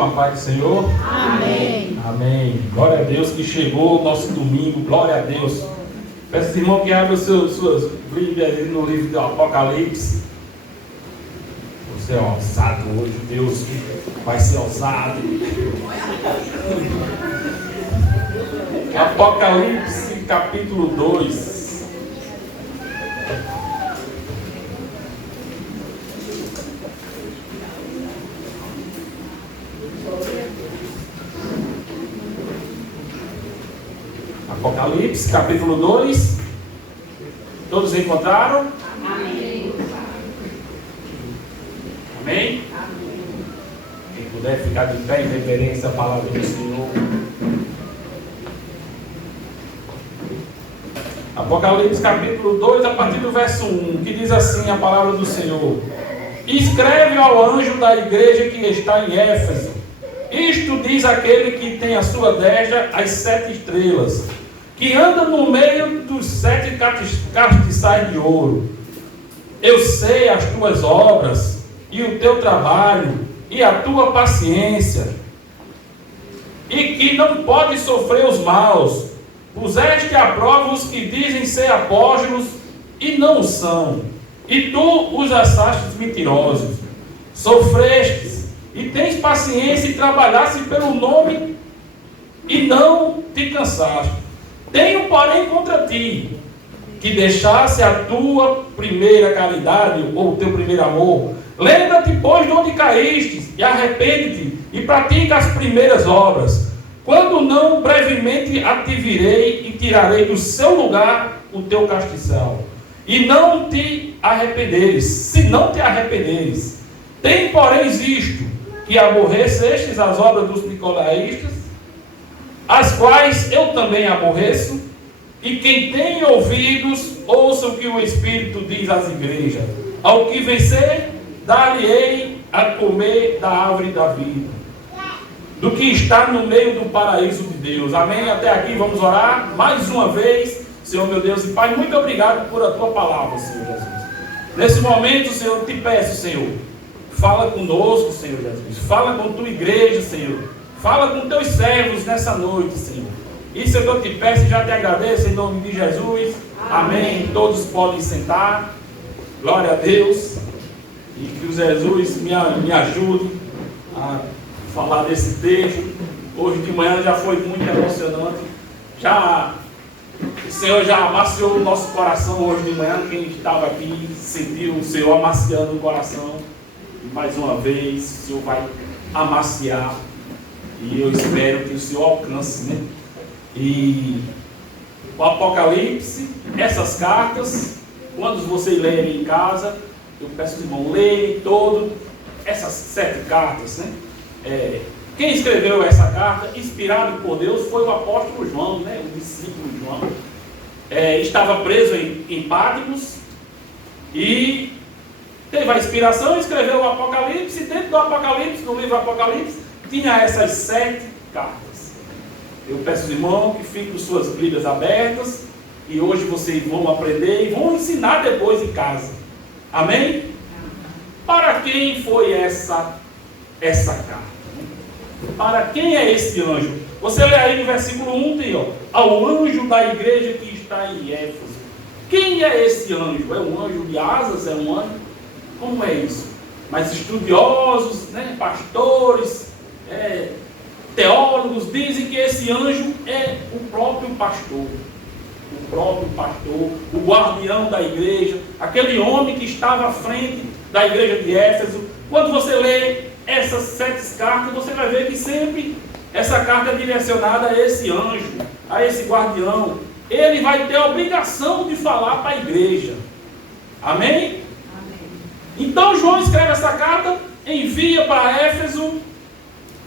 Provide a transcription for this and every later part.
com a paz do Senhor? Amém. Amém. Glória a Deus que chegou o nosso domingo. Glória a Deus. Peço, irmão, que abra suas Bíblias no livro do Apocalipse. Você é ousado hoje, Deus vai ser ousado. Apocalipse, capítulo 2. Apocalipse, capítulo 2. Todos encontraram? Amém. Amém? Quem puder ficar de pé em reverência à palavra do Senhor. Apocalipse, capítulo 2, a partir do verso 1, que diz assim a palavra do Senhor: escreve ao anjo da igreja que está em Éfeso. Isto diz aquele que tem à sua destra as 7 estrelas, que anda no meio dos 7 castiçais de ouro. Eu sei as tuas obras, e o teu trabalho, e a tua paciência, e que não pode sofrer os maus. Puseste à prova os que dizem ser apóstolos, e não o são, e tu os achastes mentirosos. Sofrestes, e tens paciência, e trabalhaste pelo nome, e não te cansaste. Tenho, porém, contra ti, que deixasse a tua primeira caridade, ou o teu primeiro amor. Lembra-te, pois, de onde caíste, e arrepende-te, e pratica as primeiras obras. Quando não, brevemente te virei, e tirarei do seu lugar o teu castiçal. E não te arrependeres, se não te arrependeres. Tem, porém, isto, que aborrecestes as obras dos nicolaístas, as quais eu também aborreço, e quem tem ouvidos, ouça o que o Espírito diz às igrejas. Ao que vencer, dar-lhe-ei a comer da árvore da vida, do que está no meio do paraíso de Deus. Amém? Até aqui vamos orar mais uma vez. Senhor meu Deus e Pai, muito obrigado por a tua palavra, Senhor Jesus. Nesse momento, Senhor, eu te peço, Senhor, fala conosco, Senhor Jesus. Fala com tua igreja, Senhor. Fala com teus servos nessa noite, Senhor. Isso é o que eu te peço e já te agradeço em nome de Jesus. Amém. Todos podem sentar. Glória a Deus. E que o Jesus me ajude a falar desse texto. Hoje de manhã já foi muito emocionante. O Senhor já amaciou o nosso coração hoje de manhã. Quem estava aqui sentiu o Senhor amaciando o coração. E mais uma vez o Senhor vai amaciar. E eu espero que o Senhor alcance, né? E o Apocalipse, essas cartas, quando vocês lerem em casa, eu peço aos irmãos, leiam todo essas 7 cartas, né? Quem escreveu essa carta, inspirado por Deus, foi o apóstolo João, né? O discípulo João. Estava preso em Patmos e teve a inspiração e escreveu o Apocalipse. E dentro do Apocalipse, no livro Apocalipse, tinha essas 7 cartas. Eu peço aos irmãos que fiquem com suas Bíblias abertas, e hoje vocês vão aprender e vão ensinar depois em casa. Amém? Para quem foi essa carta? Para quem é esse anjo? Você lê aí no versículo 1, tem, ao anjo da igreja que está em Éfeso. Quem é esse anjo? É um anjo de asas? É um anjo? Como é isso? Mas estudiosos, né, pastores, teólogos dizem que esse anjo é o próprio pastor. O próprio pastor, o guardião da igreja, aquele homem que estava à frente da igreja de Éfeso. Quando você lê essas 7 cartas, você vai ver que sempre essa carta é direcionada a esse anjo, a esse guardião. Ele vai ter a obrigação de falar para a igreja. Amém? Amém. Então João escreve essa carta, envia para Éfeso,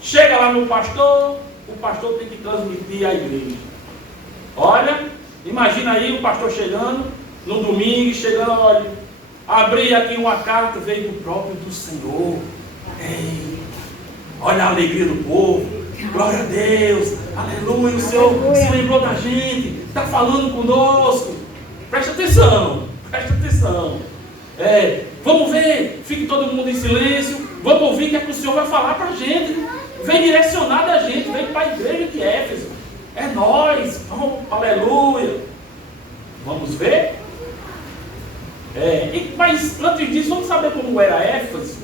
chega lá no pastor, o pastor tem que transmitir à igreja. Olha, imagina aí o pastor chegando no domingo, chegando, olha, abri aqui uma carta, veio do próprio do Senhor. Ei, olha a alegria do povo, glória a Deus, aleluia, o Senhor se lembrou da gente, está falando conosco. Presta atenção, presta atenção. Vamos ver, fique todo mundo em silêncio, vamos ouvir o que é que o Senhor vai falar para a gente. vem direcionado a gente, vem para a igreja de Éfeso. É nós, oh, aleluia. Vamos ver? Mas antes disso, vamos saber como era Éfeso?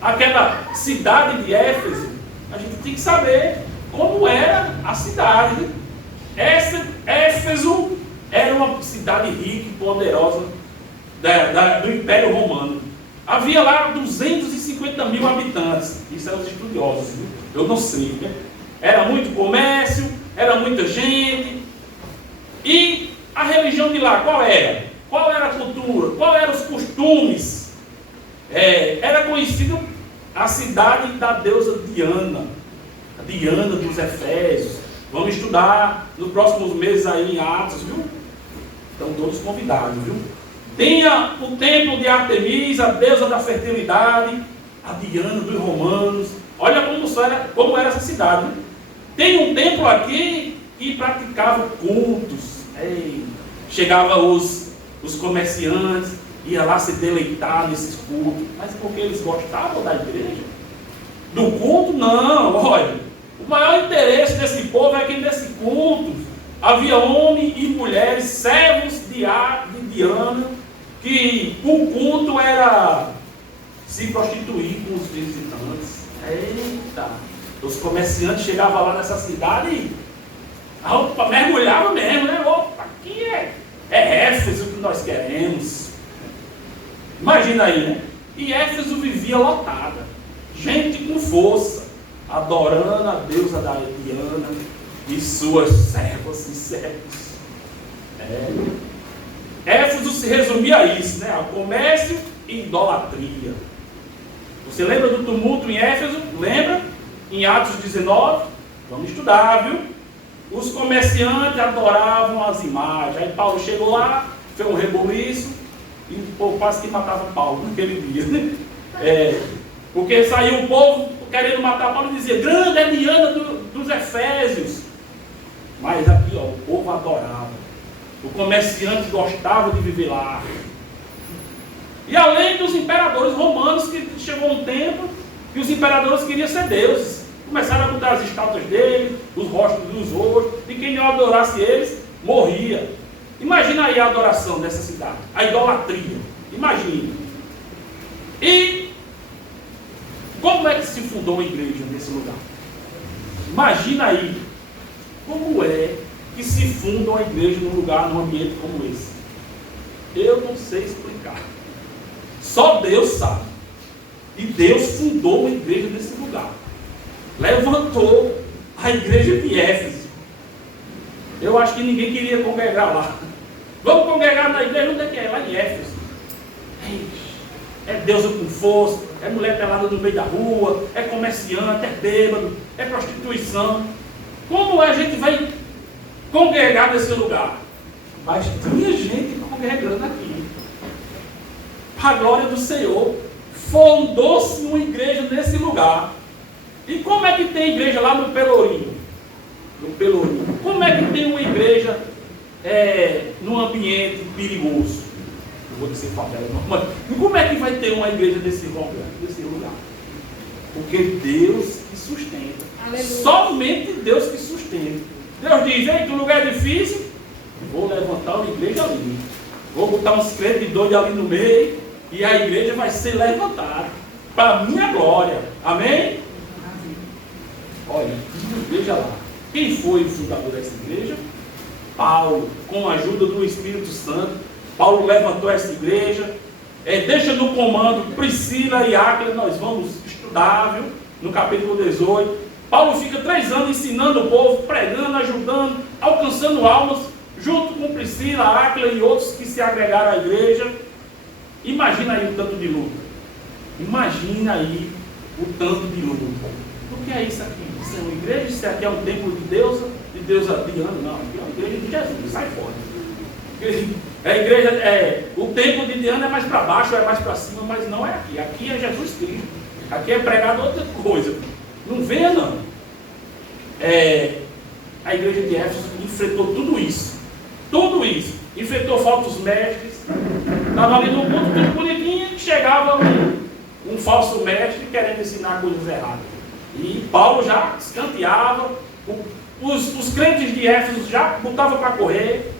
Aquela cidade de Éfeso. A gente tem que saber como era a cidade. Éfeso era uma cidade rica e poderosa do Império Romano. Havia lá 250 mil habitantes. Isso são os estudiosos, viu? Eu não sei. Né? Era muito comércio, era muita gente. E a religião de lá, qual era? Qual era a cultura? Qual eram os costumes? Era conhecido a cidade da deusa Diana. A Diana dos Efésios. Vamos estudar nos próximos meses aí em Atos, viu? Estão todos convidados, viu? Tinha o templo de Artemis, a deusa da fertilidade, a Diana dos romanos. Olha como era essa cidade. Né? Tem um templo aqui que praticava cultos. Chegavam os comerciantes, ia lá se deleitar nesses cultos. Mas porque eles gostavam da igreja? Do culto? Não, olha. O maior interesse desse povo é que nesse culto havia homens e mulheres, servos de Diana, que o culto era se prostituir com os visitantes. Eita! Os comerciantes chegavam lá nessa cidade e mergulhavam mesmo, né? Opa, aqui é Éfeso que nós queremos. Imagina aí, né? E Éfeso vivia lotada. Gente com força, adorando a deusa da Diana e suas servas e servos. Éfeso se resumia a isso, né? A comércio e idolatria. Você lembra do tumulto em Éfeso? Lembra? Em Atos 19? Vamos estudar, viu? Os comerciantes adoravam as imagens. Aí Paulo chegou lá, fez um rebuliço e o povo quase que matava Paulo naquele dia. Porque saiu o povo querendo matar Paulo e dizia: grande é Diana dos Efésios. Mas aqui, ó, o povo adorava. O comerciante gostava de viver lá. E além dos imperadores romanos, que chegou um tempo que os imperadores queriam ser deuses. Começaram a botar as estátuas deles, os rostos dos outros, e quem não adorasse eles, morria. Imagina aí a adoração dessa cidade, a idolatria. Imagina. E como é que se fundou a igreja nesse lugar? Imagina aí como é que se funda uma igreja num lugar, num ambiente como esse. Eu não sei explicar. Só Deus sabe. E Deus fundou uma igreja nesse lugar. Levantou a igreja de Éfeso. Eu acho que ninguém queria congregar lá. Vamos congregar na igreja, onde é que é? Lá em Éfeso. É deusa com força, é mulher pelada no meio da rua, é comerciante, é bêbado, é prostituição. Como a gente vai congregar nesse lugar? Mas tinha gente congregando aqui. Para a glória do Senhor, fundou-se uma igreja nesse lugar. E como é que tem igreja lá no Pelourinho? No Pelourinho. Como é que tem uma igreja num ambiente perigoso? Não vou dizer favela, não. Mas como é que vai ter uma igreja nesse lugar? Porque Deus que sustenta. Aleluia. Somente Deus que sustenta. Deus diz: ei, que o lugar é difícil, vou levantar uma igreja ali. Vou botar uns crentes doidos ali no meio e a igreja vai ser levantada para a minha glória. Amém? Olha, veja lá. Quem foi o fundador dessa igreja? Paulo, com a ajuda do Espírito Santo. Paulo levantou essa igreja. Deixa no comando Priscila e Áquila. Nós vamos estudar, viu? No capítulo 18. Paulo fica 3 anos ensinando o povo, pregando, ajudando, alcançando almas, junto com Priscila, Áquila e outros que se agregaram à igreja. Imagina aí o tanto de luta. Imagina aí o tanto de luta. O que é isso aqui? Isso é uma igreja? Isso aqui é um templo de deusa Diana? Não, aqui é uma igreja de Jesus, sai fora. A igreja, o templo de Diana é mais para baixo, é mais para cima, mas não é aqui. Aqui é Jesus Cristo. Aqui é pregado outra coisa. Não venha não. A igreja de Éfeso enfrentou tudo isso. Tudo isso. Enfrentou falsos mestres. Estava ali no ponto tudo bonitinho, chegava um falso mestre querendo ensinar coisas erradas. E Paulo já escanteava, os crentes de Éfeso já botavam para correr.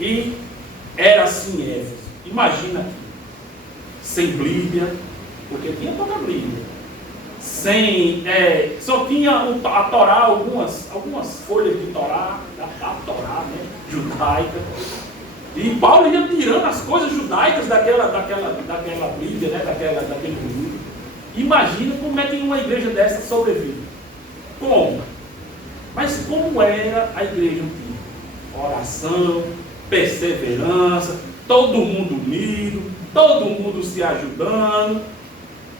E era assim em Éfeso. Imagina aqui, sem Bíblia, porque tinha toda a Bíblia. Só tinha a Torá, algumas folhas de Torá, da Torá, né, judaica. E Paulo ia tirando as coisas judaicas daquela Bíblia, né, daquele livro. Imagina como é que uma igreja dessa sobrevive. Como? Mas como era a igreja antiga? Oração, perseverança, todo mundo unido, todo mundo se ajudando.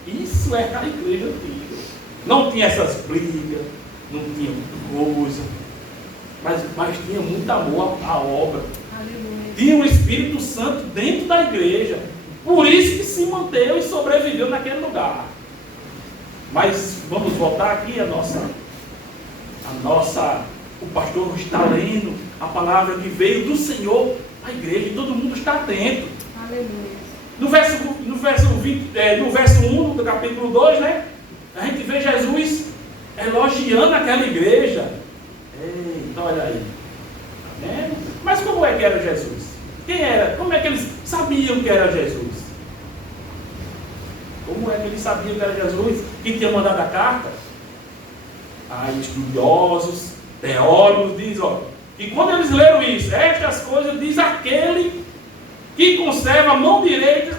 Isso era a igreja antiga. Não tinha essas brigas, não tinha coisa, mas tinha muito amor à obra. Aleluia. Tinha o Espírito Santo dentro da igreja. Por isso que se manteve e sobreviveu naquele lugar. Mas vamos voltar aqui o pastor está lendo a palavra que veio do Senhor à igreja, e todo mundo está atento. Aleluia. No verso 1 do capítulo 2, né, a gente vê Jesus elogiando aquela igreja. Eita, olha aí. Tá vendo? Mas como é que era Jesus? Quem era? Como é que eles sabiam que era Jesus? Como é que eles sabiam que era Jesus? Quem tinha mandado a carta? Estudiosos, teólogos, diz, e quando eles leram isso, estas coisas diz aquele que conserva a mão direita,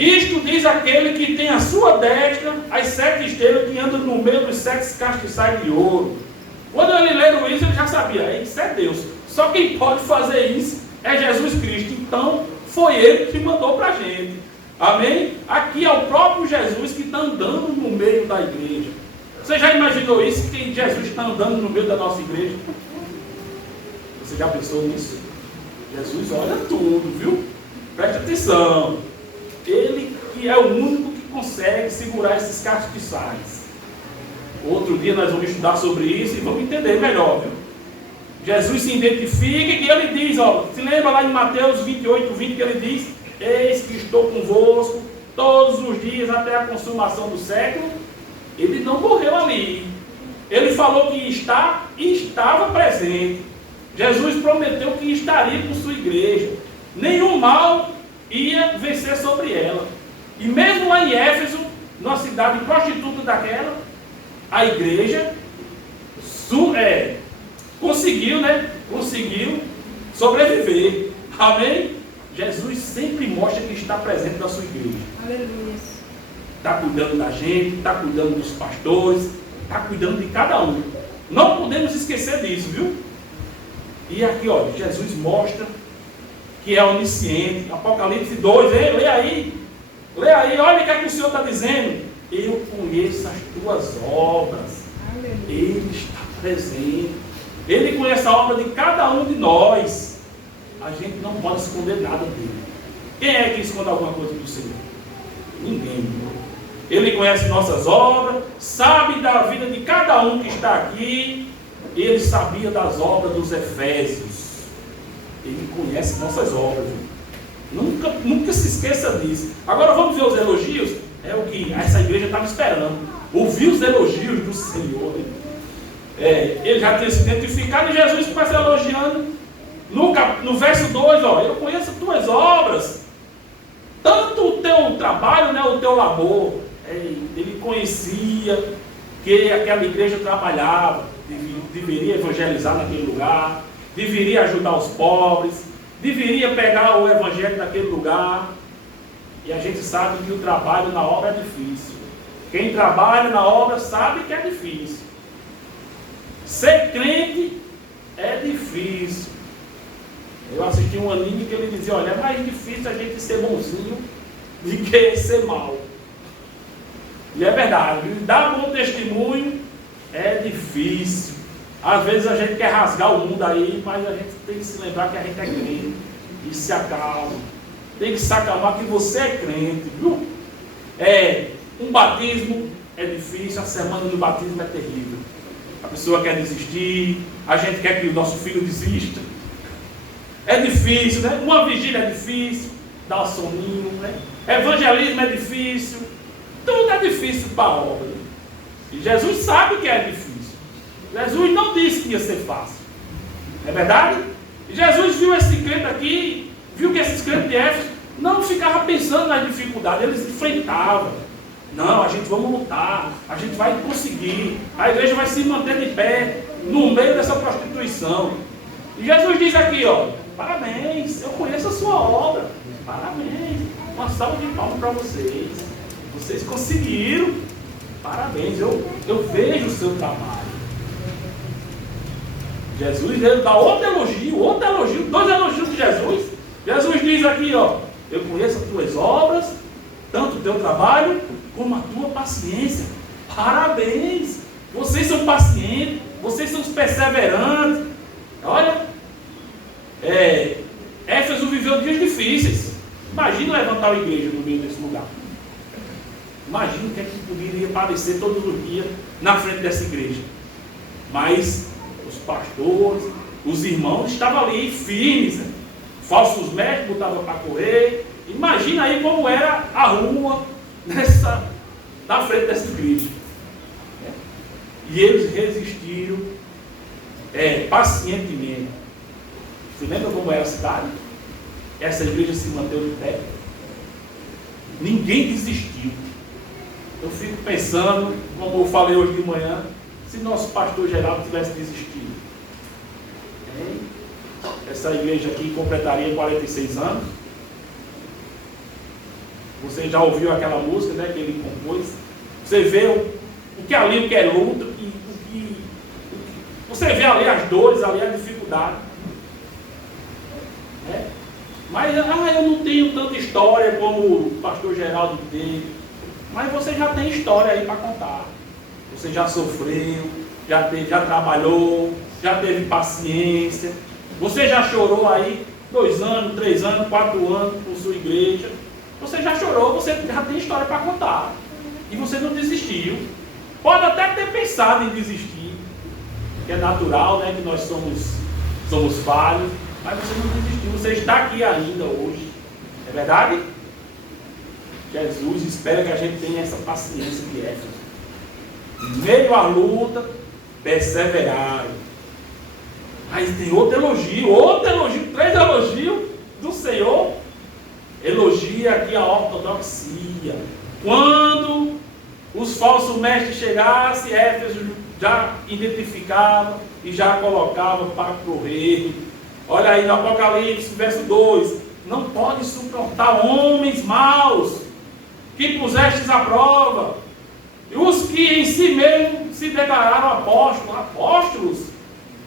isto diz aquele que tem a sua destra as 7 estrelas que andam no meio dos 7 castiçais de ouro. Quando eles leram isso, eles já sabiam, isso é Deus. Só quem pode fazer isso é Jesus Cristo. Então, foi Ele que mandou para a gente. Amém? Aqui é o próprio Jesus que está andando no meio da igreja. Você já imaginou isso? Que Jesus está andando no meio da nossa igreja? Você já pensou nisso? Jesus olha tudo, viu? Preste atenção. Ele que é o único que consegue segurar esses castiçais. Outro dia nós vamos estudar sobre isso e vamos entender melhor, viu? Jesus se identifica e ele diz, se lembra lá em Mateus 28, 20, que ele diz: eis que estou convosco todos os dias até a consumação do século. Ele não morreu ali. Ele falou que está e estava presente. Jesus prometeu que estaria com sua igreja. Nenhum mal ia vencer sobre ela. E mesmo lá em Éfeso, numa cidade prostituta daquela, a igreja conseguiu sobreviver. Amém? Jesus sempre mostra que está presente na sua igreja. Aleluia. Está cuidando da gente, está cuidando dos pastores, está cuidando de cada um. Não podemos esquecer disso, viu? E aqui, Jesus mostra que é onisciente. Apocalipse 2, lê aí, olha o que é que o Senhor está dizendo. Eu conheço as tuas obras. Aleluia. Ele está presente. Ele conhece a obra de cada um de nós. A gente não pode esconder nada dele. Quem é que esconde alguma coisa do Senhor? Ninguém. Ele conhece nossas obras, sabe da vida de cada um que está aqui. Ele sabia das obras dos Efésios. Ele conhece nossas obras. Nunca se esqueça disso. Agora vamos ver os elogios. É o que essa igreja estava esperando. Ouvir os elogios do Senhor. Ele já tinha se identificado e Jesus começa elogiando. No verso 2, eu conheço as tuas obras. Tanto o teu trabalho, né, o teu labor. Ele conhecia que aquela igreja trabalhava, deveria evangelizar naquele lugar, deveria ajudar os pobres, deveria pegar o evangelho naquele lugar. E a gente sabe que o trabalho na obra é difícil. Quem trabalha na obra sabe que é difícil. Ser crente é difícil. Eu assisti um anime que ele dizia, é mais difícil a gente ser bonzinho do que ser mal. E é verdade, dar bom testemunho é difícil. Às vezes a gente quer rasgar o mundo aí, mas a gente tem que se lembrar que a gente é crente. E se acalma. Tem que se acalmar que você é crente, viu? Um batismo é difícil, a semana do batismo é terrível. A pessoa quer desistir, a gente quer que o nosso filho desista. É difícil, né? Uma vigília é difícil, dá um soninho, né? Evangelismo é difícil. Tudo é difícil para a obra. E Jesus sabe que é difícil. Jesus não disse que ia ser fácil. É verdade? E Jesus viu esse crente aqui, viu que esses crentes de Éfeso não ficavam pensando nas dificuldades, eles enfrentavam. Não, a gente vamos lutar, a gente vai conseguir, a igreja vai se manter de pé no meio dessa prostituição. E Jesus diz aqui, ó, parabéns, eu conheço a sua obra, parabéns, uma salva de palmas para vocês. Vocês conseguiram, parabéns, eu vejo o seu trabalho. Jesus ele dá outro elogio, dois elogios de Jesus. Jesus diz aqui, ó, eu conheço as tuas obras, tanto o teu trabalho, como a tua paciência. Parabéns! Vocês são pacientes, vocês são perseverantes. Olha, Éfeso viveu dias difíceis. Imagina levantar uma igreja no meio desse lugar. Imagina o que é que poderia aparecer todos os dias na frente dessa igreja. Mas os pastores, os irmãos estavam ali firmes. Falsos mestres botavam para correr. Imagina aí como era a rua na frente dessa igreja. E eles resistiram pacientemente. Você lembra como era a cidade? Essa igreja se manteve de pé. Ninguém desistiu. Eu fico pensando, como eu falei hoje de manhã, se nosso pastor Geraldo tivesse desistido. Essa igreja aqui completaria 46 anos. Você já ouviu aquela música, né, que ele compôs? Você vê o que ali, o que é luta, você vê ali as dores, ali a dificuldade. Mas eu não tenho tanta história como o pastor Geraldo teve. Mas você já tem história aí para contar. Você já sofreu, já trabalhou, já teve paciência. Você já chorou aí 2 anos, 3 anos, 4 anos por sua igreja. Você já chorou, você já tem história para contar. E você não desistiu. Pode até ter pensado em desistir. Que é natural, né? Que nós somos falhos. Mas você não desistiu. Você está aqui ainda hoje. É verdade? Jesus espera que a gente tenha essa paciência de Éfeso. Em meio à luta, perseverar. Mas tem outro elogio, 3 elogios do Senhor. Elogia aqui a ortodoxia. Quando os falsos mestres chegassem, Éfeso já identificava e já colocava para correr. Olha aí no Apocalipse, verso 2. Não pode suportar homens maus que pusestes à prova. E os que em si mesmos se declararam apóstolos,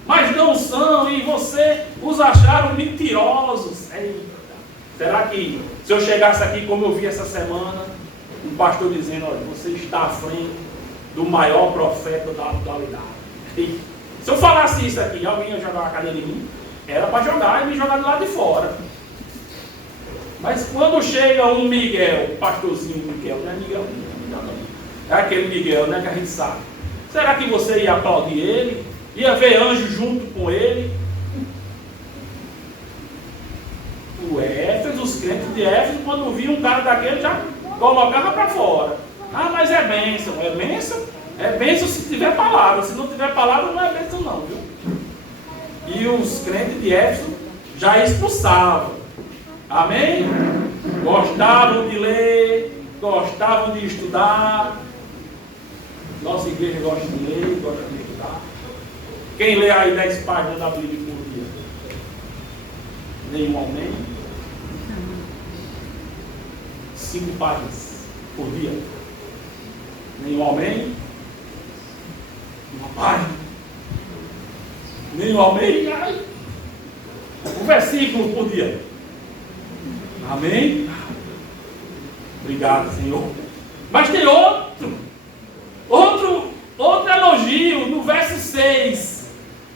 mas não são, e você os acharam mentirosos. Eita. Será que se eu chegasse aqui, como eu vi essa semana, um pastor dizendo, olha, você está à frente do maior profeta da atualidade. E se eu falasse isso aqui, alguém ia jogar uma cadeira em mim? Era para jogar e me jogar do lado de fora. Mas quando chega um Miguel, pastorzinho Miguel, não é Miguel, não. É aquele Miguel, né, que a gente sabe. Será que você ia aplaudir ele? Ia ver anjo junto com ele? O Éfeso, os crentes de Éfeso, quando viam um cara daquele, já colocava para fora. Ah, mas é bênção. É bênção? É bênção se tiver palavra. Se não tiver palavra, não é bênção não, viu? E os crentes de Éfeso já expulsavam. Amém? Gostavam de ler, gostavam de estudar. Nossa igreja gosta de ler, gosta de estudar. Quem lê aí 10 páginas da Bíblia por dia? Nenhum amém? 5 páginas por dia? Nenhum amém? Uma página? Nenhum amém? Ai. Um versículo por dia? Amém? Obrigado, Senhor. Mas tem outro elogio no verso 6.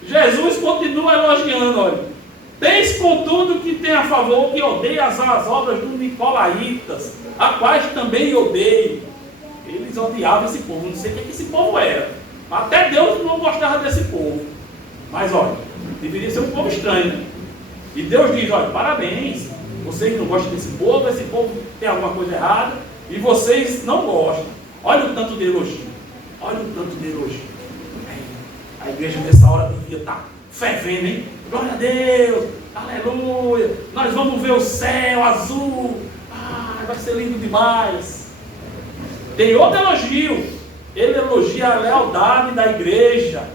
Jesus continua elogiando, olha. Tens contudo que tem a favor que odeias as obras dos nicolaítas, a quais também odeio. Eles odiavam esse povo, não sei o que esse povo era. Até Deus não gostava desse povo. Mas olha, deveria ser um povo estranho. E Deus diz, olha, parabéns. Vocês não gostam desse povo, esse povo tem alguma coisa errada, e vocês não gostam. Olha o tanto de elogio. Olha o tanto de elogio. A igreja nessa hora devia estar fervendo, hein? Glória a Deus, aleluia, nós vamos ver o céu azul, vai ser lindo demais. Tem outro elogio, ele elogia a lealdade da igreja.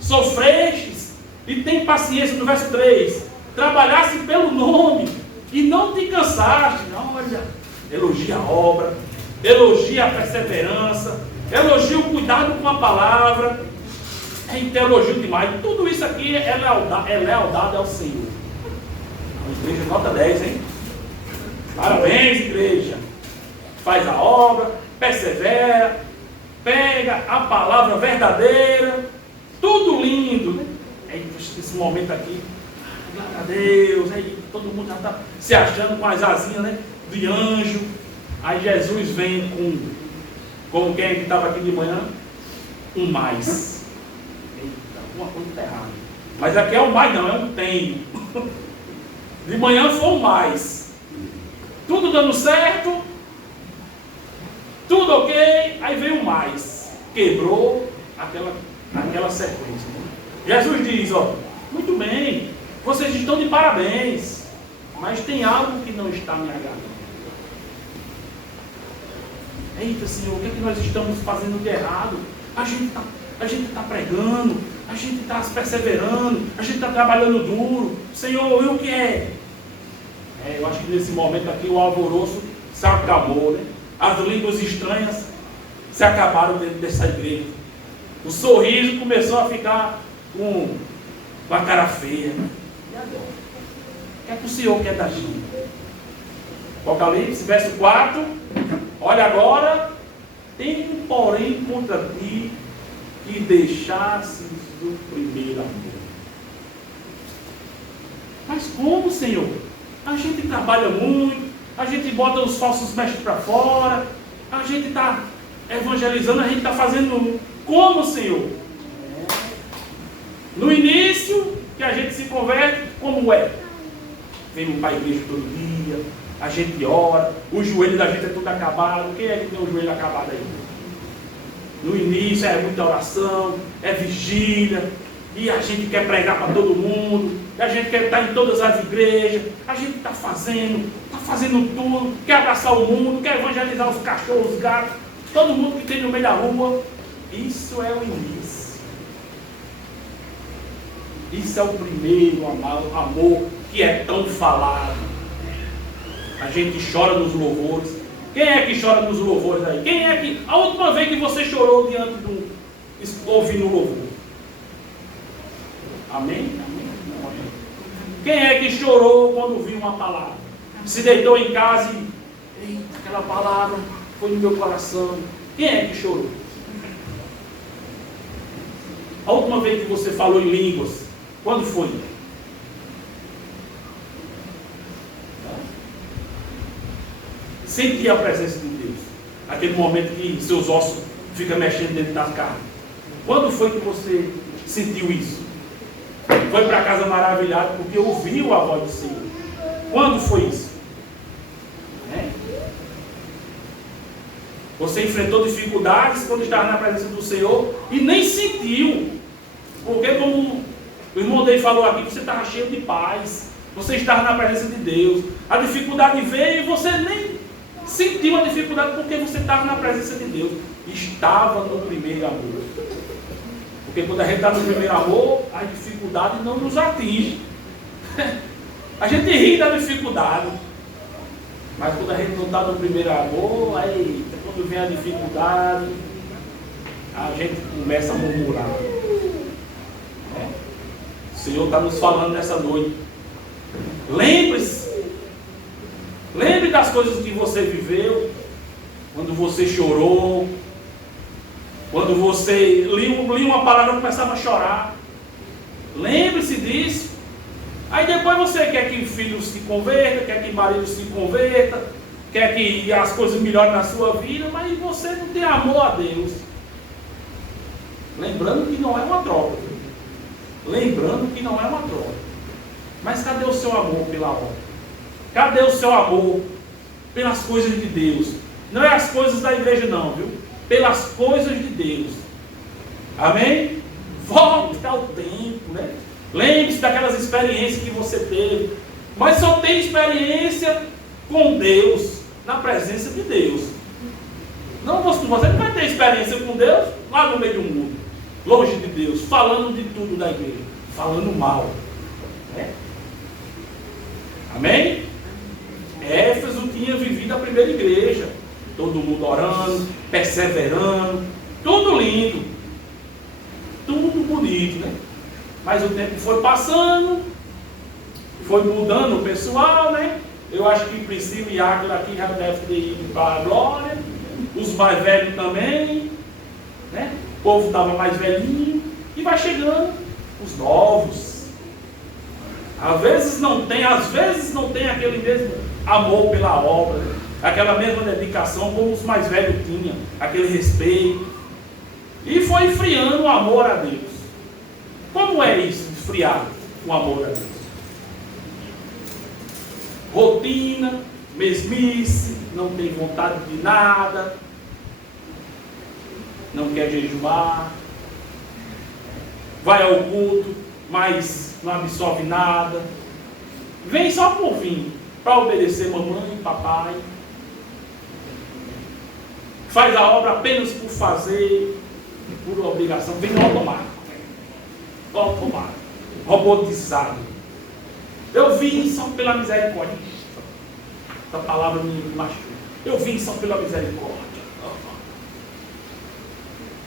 Sofrestes e tem paciência, no verso 3, trabalhasse pelo nome e não te cansaste. Olha, elogia a obra, elogia a perseverança, elogia o cuidado com a palavra. Então, elogio demais. Tudo isso aqui é lealdade ao Senhor. A igreja nota 10, hein? Parabéns, igreja. Faz a obra, persevera, pega a palavra verdadeira, tudo lindo, né? Esse momento aqui, glória a Deus, aí todo mundo já está se achando com as asinhas, né, de anjo. Aí Jesus vem com quem estava aqui de manhã? Um mais. Alguma coisa está errada. Mas aqui é um mais, não, é um tenho. De manhã foi um mais. Tudo dando certo, tudo ok, aí veio um mais. Quebrou aquela sequência. Jesus diz, muito bem, vocês estão de parabéns, mas tem algo que não está me agradando. Eita, Senhor, o que é que nós estamos fazendo de errado? A gente está pregando, a gente está perseverando, a gente está trabalhando duro. Senhor, e o que é? Eu acho que nesse momento aqui o alvoroço se acabou, né? As línguas estranhas se acabaram dentro dessa igreja. O sorriso começou a ficar com a cara feia, né? E agora? O que é que o Senhor quer da gente? Apocalipse, verso 4. Olha agora, tenho porém contra ti que deixasses do primeiro amor. Mas como, Senhor? A gente trabalha muito, a gente bota os falsos mestres para fora, a gente está evangelizando, a gente está fazendo como, Senhor? No início, que a gente se converte, como é? Vem para a igreja todo dia, a gente ora, o joelho da gente é tudo acabado. Quem é que tem o joelho acabado aí? No início é muita oração, é vigília, e a gente quer pregar para todo mundo, e a gente quer estar em todas as igrejas, a gente está fazendo tudo, quer abraçar o mundo, quer evangelizar os cachorros, os gatos, todo mundo que tem no meio da rua. Isso é o início. Isso é o primeiro amor que é tão falado. A gente chora nos louvores. Quem é que chora nos louvores aí? Quem é que... A última vez que você chorou diante do... ouvindo o louvor? Amém? Amém? Não, amém. Quem é que chorou quando viu uma palavra? Se deitou em casa e... Eita, aquela palavra foi no meu coração. Quem é que chorou? A última vez que você falou em línguas, quando foi? Sentir a presença de Deus. Aquele momento que seus ossos ficam mexendo dentro da carne. Quando foi que você sentiu isso? Foi para casa maravilhado porque ouviu a voz do Senhor. Quando foi isso? Você enfrentou dificuldades quando estava na presença do Senhor e nem sentiu. Porque como o irmão Dei falou aqui, você estava cheio de paz. Você estava na presença de Deus. A dificuldade veio e você nem sentiu a dificuldade porque você estava na presença de Deus. Estava no primeiro amor. Porque quando a gente está no primeiro amor, a dificuldade não nos atinge. A gente ri da dificuldade. Mas quando a gente não está no primeiro amor, aí quando vem a dificuldade, a gente começa a murmurar. O Senhor está nos falando nessa noite. Lembre-se. Lembre das coisas que você viveu, quando você chorou, quando você lia uma palavra e começava a chorar. Lembre-se disso. Aí depois você quer que o filho se converta, quer que o marido se converta, quer que as coisas melhorem na sua vida, mas você não tem amor a Deus. Lembrando que não é uma troca. Lembrando que não é uma troca. Mas cadê o seu amor pela obra? Cadê o seu amor pelas coisas de Deus? Não é as coisas da igreja não, viu? Pelas coisas de Deus. Amém? Volte ao tempo, né? Lembre-se daquelas experiências que você teve. Mas só tem experiência com Deus, na presença de Deus. Não, você não vai ter experiência com Deus lá no meio do mundo, longe de Deus, falando de tudo da igreja, falando mal. Né? Amém? Éfeso tinha vivido a primeira igreja, todo mundo orando, perseverando, tudo lindo, tudo bonito, né? Mas o tempo foi passando, foi mudando o pessoal, né? Eu acho que Priscila e Águila aqui já devem ter ido para a glória, os mais velhos também, né? O povo estava mais velhinho, e vai chegando os novos. Às vezes não tem aquele mesmo amor pela obra, né? Aquela mesma dedicação como os mais velhos tinham, aquele respeito. E foi esfriando o amor a Deus. Como é isso, esfriar o amor a Deus? Rotina, mesmice, não tem vontade de nada, não quer jejuar, vai ao culto, mas não absorve nada, vem só por vir, para obedecer mamãe e papai, faz a obra apenas por fazer, por obrigação, vem no automático, robotizado. Eu vim só pela misericórdia. Essa palavra me machuca. Eu vim só pela misericórdia.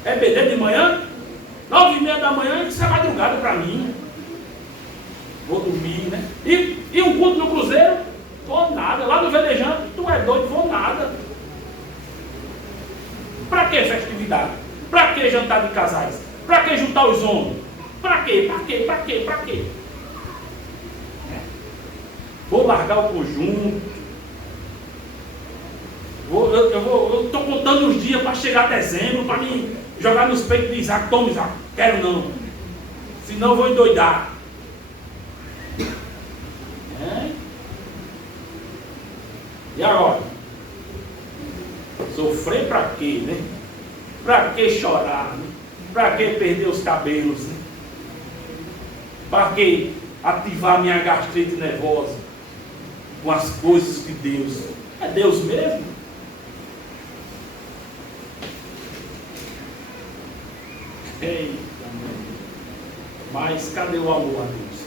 É BD de manhã, 9h30 da manhã, isso é madrugada para mim. Vou dormir, né? E um culto no cruzeiro? Vou nada. Lá no velejante, tu é doido, vou nada. Para que festividade? Para que jantar de casais? Para que juntar os homens? Para quê? Vou largar o conjunto. Eu estou contando os dias para chegar a dezembro, para me jogar nos peitos de Isaac. Toma, Isaac, quero não. Senão eu vou endoidar. E agora? Sofrer para quê, né? Para que chorar, né? Para que perder os cabelos, né? Para que ativar minha gastrite nervosa com as coisas de Deus? É Deus mesmo? Eita, mas cadê o amor a Deus?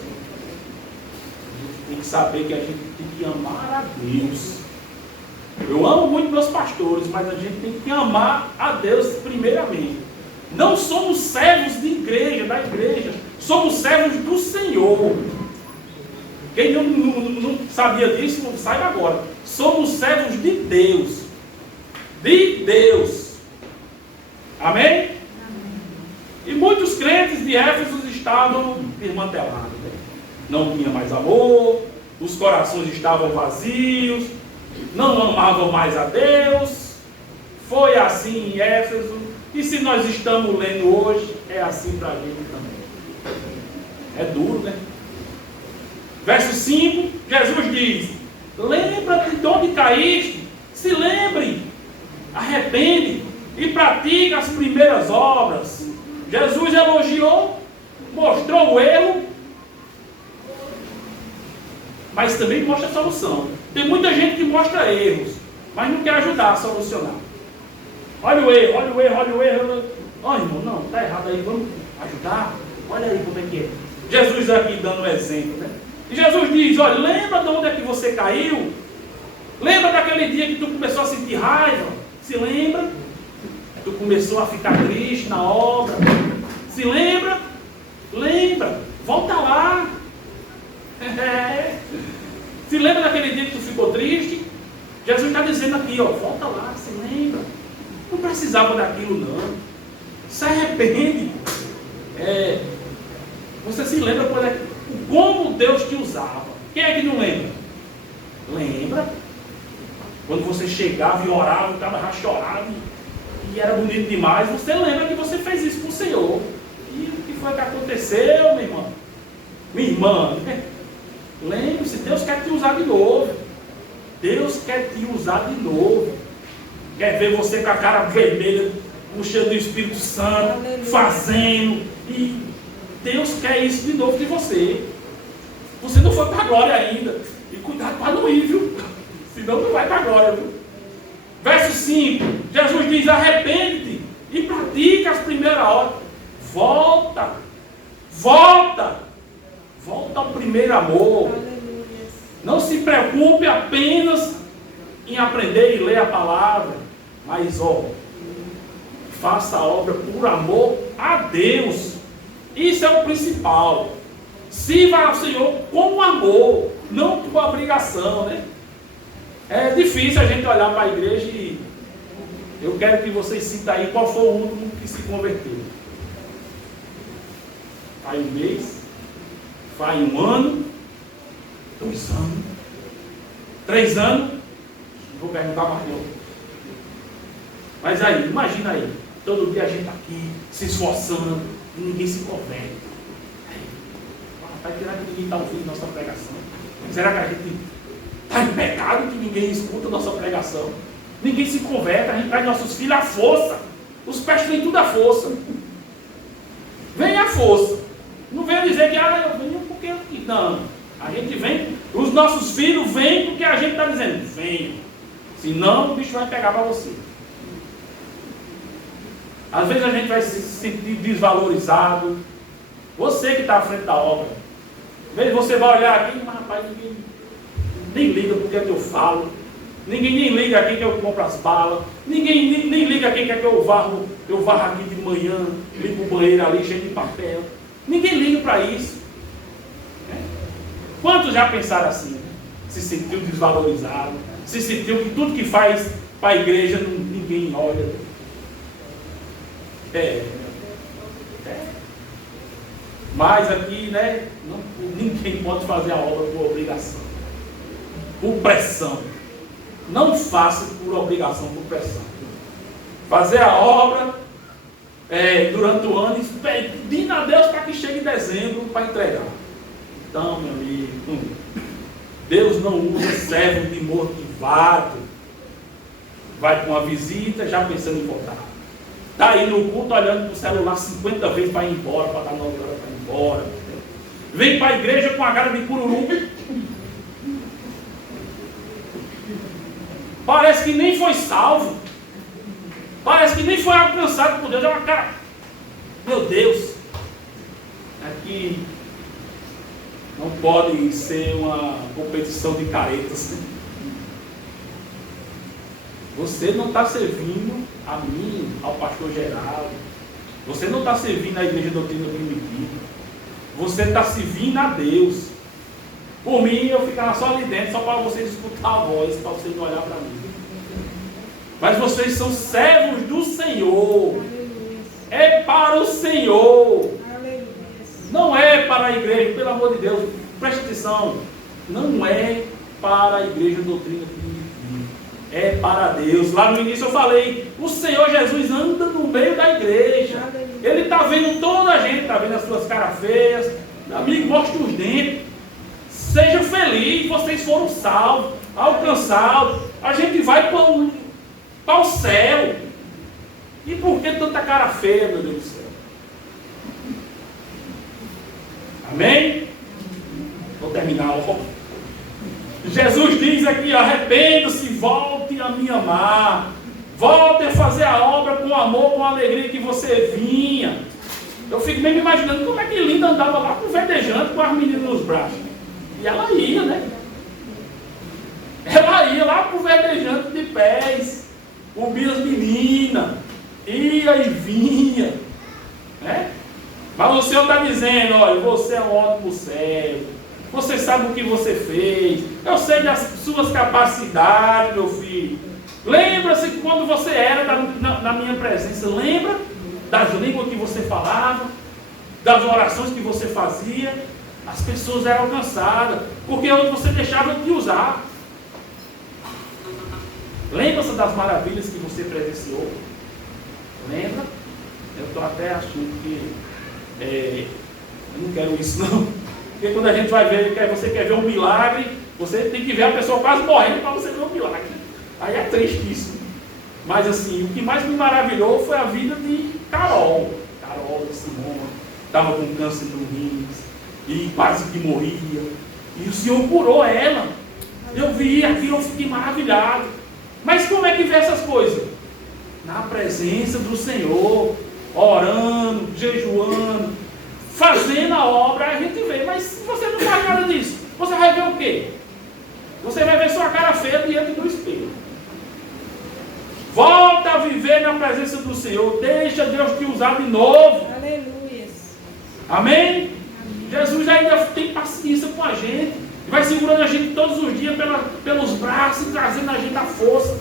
A gente tem que saber que a gente tem que amar a Deus. Eu amo muito meus pastores, mas a gente tem que amar a Deus primeiramente. Não somos servos de igreja, da igreja. Somos servos do Senhor. Quem não sabia disso, não saiba agora. Somos servos de Deus. De Deus. Amém? E muitos crentes de Éfeso estavam desmantelados. Né? Não tinha mais amor, os corações estavam vazios, não amavam mais a Deus. Foi assim em Éfeso. E se nós estamos lendo hoje, é assim para a gente também. É duro, né? Verso 5, Jesus diz: lembra-te de onde caíste, se lembre, arrepende e pratica as primeiras obras. Jesus elogiou, mostrou o erro, mas também mostra a solução. Tem muita gente que mostra erros, mas não quer ajudar a solucionar. Olha o erro. Ó, irmão, não, está errado aí, vamos ajudar. Olha aí como é que é. Jesus aqui dando um exemplo, né? E Jesus diz: olha, lembra de onde é que você caiu? Lembra daquele dia que tu começou a sentir raiva? Se lembra? Tu começou a ficar triste na obra? Se lembra? Lembra. Volta lá. Se lembra daquele dia que tu ficou triste? Jesus está dizendo aqui, ó, volta lá, se lembra. Não precisava daquilo não. Se arrepende. Você se lembra como Deus te usava. Quem é que não lembra? Lembra? Quando você chegava e orava, o cara já chorava e era bonito demais. Você lembra que você fez isso com o Senhor. E o que foi que aconteceu, meu irmão? Minha irmã, lembre-se, Deus quer te usar de novo. Deus quer te usar de novo. Quer ver você com a cara vermelha, puxando o Espírito Santo, Aleluia. fazendo. E Deus quer isso de novo de você. Você não foi para a glória ainda. E cuidado para não ir, viu? Senão não vai para a glória, viu? Verso 5. Jesus diz: arrepende-te e pratica as primeiras horas. Volta. Volta. Volta ao primeiro amor. Aleluia. Não se preocupe apenas em aprender e ler a palavra. Mas, faça a obra por amor a Deus. Isso é o principal. Sirva ao Senhor com amor, não por obrigação, né? É difícil a gente olhar para a igreja e eu quero que vocês citem aí qual foi o último que se converteu. Faz um mês, faz um ano, 2 anos, 3 anos, não vou perguntar mais não. Mas aí, imagina aí, todo dia a gente aqui se esforçando e ninguém se converte. Será que ninguém está ouvindo nossa pregação? Será que a gente está em pecado que ninguém escuta nossa pregação? Ninguém se converte, a gente traz nossos filhos à força. Os pés têm tudo à força. Vem à força. Não venha dizer que eu venho porque não. A gente vem, os nossos filhos vêm porque a gente está dizendo, venham. Senão o bicho vai pegar para você. Às vezes a gente vai se sentir desvalorizado. Você que está à frente da obra. Às vezes você vai olhar aqui, mas rapaz, ninguém nem liga porque é que eu falo. Ninguém nem liga aqui que eu compro as balas. Ninguém nem liga aqui que é que eu varro aqui de manhã, limpo o banheiro ali cheio de papel. Ninguém liga para isso. Quantos já pensaram assim? Né? Se sentiu desvalorizado, se sentiu que tudo que faz para a igreja ninguém olha. Mas aqui, né, ninguém pode fazer a obra por obrigação, por pressão. Não faça por obrigação, por pressão. Fazer a obra durante o ano, pedindo a Deus para que chegue em dezembro para entregar. Então, meu amigo, Deus não usa servo desmotivado. Vai para uma visita já pensando em voltar. Está aí no culto olhando para o celular 50 vezes para ir embora, para dar 9 horas para ir embora. Vem para a igreja com a cara de cururu. Parece que nem foi salvo. Parece que nem foi alcançado por Deus. É uma cara. Meu Deus. Aqui não pode ser uma competição de caretas. Você não está servindo a mim, ao pastor Geraldo. Você não está servindo a Igreja Doutrina Primitiva. Você está servindo a Deus. Por mim, eu ficava só ali dentro, só para vocês escutar a voz, para vocês não olhar para mim. Mas vocês são servos do Senhor. É para o Senhor. Não é para a igreja, pelo amor de Deus. Preste atenção. Não é para a Igreja Doutrina Primitiva. É para Deus. Lá no início eu falei, o Senhor Jesus anda no meio da igreja. Ele está vendo toda a gente, está vendo as suas caras feias. Amigo, mostre os dentes. Seja feliz, vocês foram salvos, alcançados. A gente vai para o céu. E por que tanta cara feia, meu Deus do céu? Amém? Vou terminar. Jesus diz aqui, arrependa-se, volte a me amar. Volte a fazer a obra com amor, com alegria que você vinha. Eu fico mesmo imaginando como é que Linda andava lá com verdejante, com as meninas nos braços. E ela ia, né? Ela ia lá pro verdejante de pés, ouvia as meninas, ia e vinha, né? Mas o Senhor está dizendo, olha, você é um ótimo servo. Você sabe o que você fez. Eu sei das suas capacidades, meu filho. Lembra-se quando você era na minha presença. Lembra das línguas que você falava, das orações que você fazia. As pessoas eram alcançadas, porque hoje você deixava de usar. Lembra-se das maravilhas que você presenciou. Lembra? Eu estou até achando que eu não quero isso não. Porque quando a gente vai ver, você quer ver um milagre, você tem que ver a pessoa quase morrendo para você ver Aí é triste isso. Mas assim, o que mais me maravilhou foi a vida de Carol. Carol de Simone, estava com câncer no rins e quase que morria. E o Senhor curou ela. Eu vi aquilo, eu fiquei maravilhado. Mas como é que vê essas coisas? Na presença do Senhor, orando, jejuando, fazendo a obra, a gente vê. Mas se você não faz nada disso, você vai ver o quê? Você vai ver sua cara feia diante do espelho. Volta a viver na presença do Senhor. Deixa Deus te usar de novo. Aleluia. Amém? Jesus ainda tem paciência com a gente. Vai segurando a gente todos os dias pelos braços e trazendo a gente a força.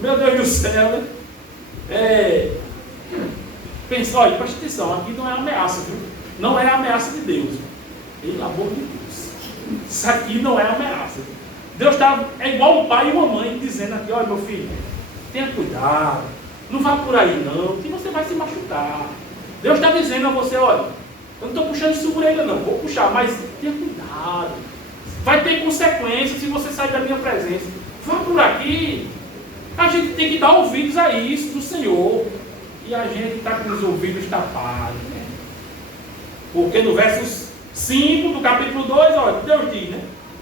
Meu Deus do céu, né? Pensa, olha, presta atenção, aqui não é ameaça, viu? Não é ameaça de Deus. Pelo amor de Deus. Isso aqui não é ameaça. Deus está, é igual um pai e uma mãe dizendo aqui, olha meu filho, tenha cuidado, não vá por aí não, que você vai se machucar. Deus está dizendo a você, olha, eu não estou puxando isso por ele não, vou puxar, mas tenha cuidado. Vai ter consequências se você sair da minha presença. Vá por aqui. A gente tem que dar ouvidos a isso do Senhor. E a gente está com os ouvidos tapados. Né? Porque no verso 5 do capítulo 2, olha, Deus diz, né?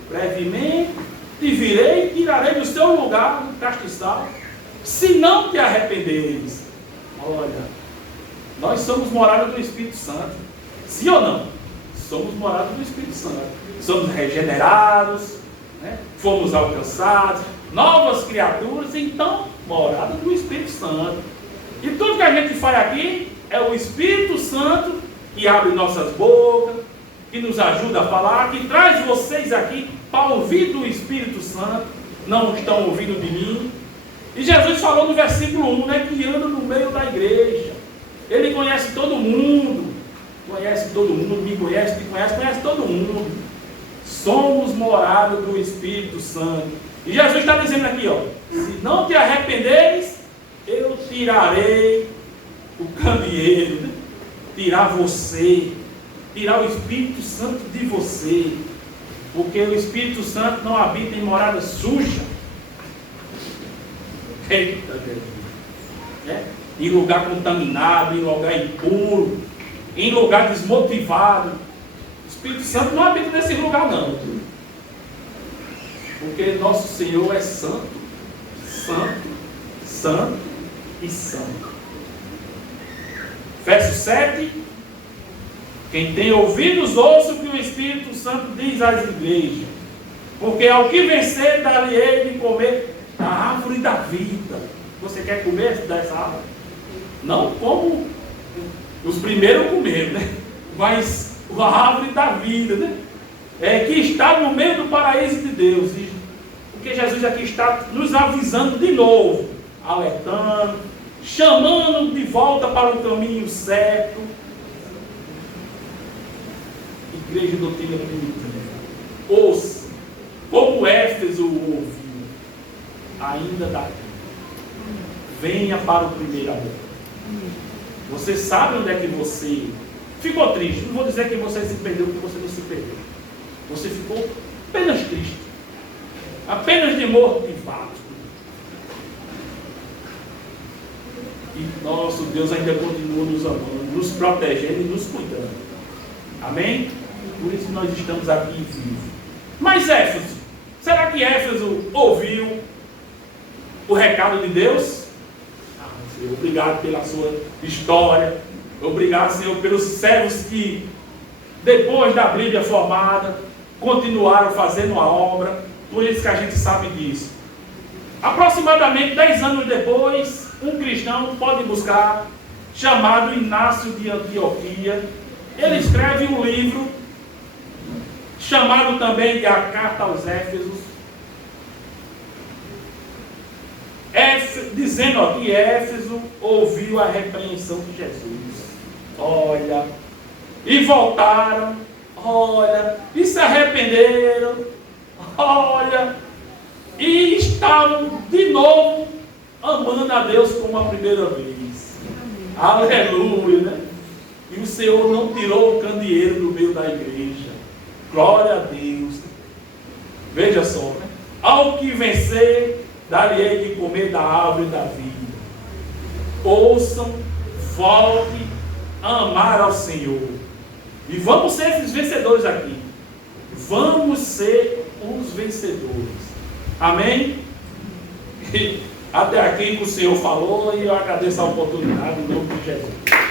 Brevemente te virei e tirarei do seu lugar no castiçal, se não te arrependeres. Olha, nós somos morada do Espírito Santo. Sim ou não? Somos morada do Espírito Santo. Somos regenerados, né? Fomos alcançados, novas criaturas, então, morada do Espírito Santo. E tudo que a gente faz aqui é o Espírito Santo que abre nossas bocas, que nos ajuda a falar, que traz vocês aqui para ouvir do Espírito Santo, não estão ouvindo de mim. E Jesus falou no versículo 1, né, que anda no meio da igreja. Ele conhece todo mundo, me conhece, te conhece, conhece todo mundo. Somos morada do Espírito Santo. E Jesus está dizendo aqui, ó, se não te arrependeres, eu tirarei o candeeiro, né? Tirar você, tirar o Espírito Santo de você, porque o Espírito Santo não habita em morada suja. Eita Jesus, né? Em lugar contaminado, em lugar impuro, em lugar desmotivado. O Espírito Santo não habita nesse lugar não, porque nosso Senhor é santo, santo, santo e santo. Verso 7. Quem tem ouvidos, ouça o que o Espírito Santo diz às igrejas. Porque ao que vencer, darei de comer da árvore da vida. Você quer comer dessa árvore? Não como os primeiros comeram, né? Mas a árvore da vida, né? Que está no meio do paraíso de Deus. Porque Jesus aqui está nos avisando de novo, alertando, chamando de volta para o caminho certo. Igreja Doutrina Bíblica, ouça, como Éfeso ouviu, ainda dá tempo. Venha para o primeiro amor. Você sabe onde é que você ficou triste. Não vou dizer que você se perdeu, porque você não se perdeu. Você ficou apenas triste, apenas de motivado. E nosso Deus ainda continua nos amando, nos protegendo e nos cuidando. Amém? Por isso nós estamos aqui vivos. Mas Éfeso, será que Éfeso ouviu o recado de Deus? Senhor, obrigado pela sua história. Obrigado, Senhor, pelos servos que, depois da Bíblia formada, continuaram fazendo a obra. Por isso que a gente sabe disso. Aproximadamente 10 anos depois, um cristão pode buscar, chamado Inácio de Antioquia. Ele escreve um livro, chamado também de A Carta aos Éfesos, dizendo que Éfeso ouviu a repreensão de Jesus. Olha, e voltaram, olha, e se arrependeram, olha, e estavam de novo amando a Deus como a primeira vez. Aleluia, né? E o Senhor não tirou o candeeiro do meio da igreja. Glória a Deus. Veja só, né? Ao que vencer, dar-lhe-ei de comer da árvore da vida. Ouçam, volte a amar ao Senhor. E vamos ser esses vencedores aqui. Vamos ser os vencedores. Amém? E até aqui que o Senhor falou, e eu agradeço a oportunidade em nome de Jesus.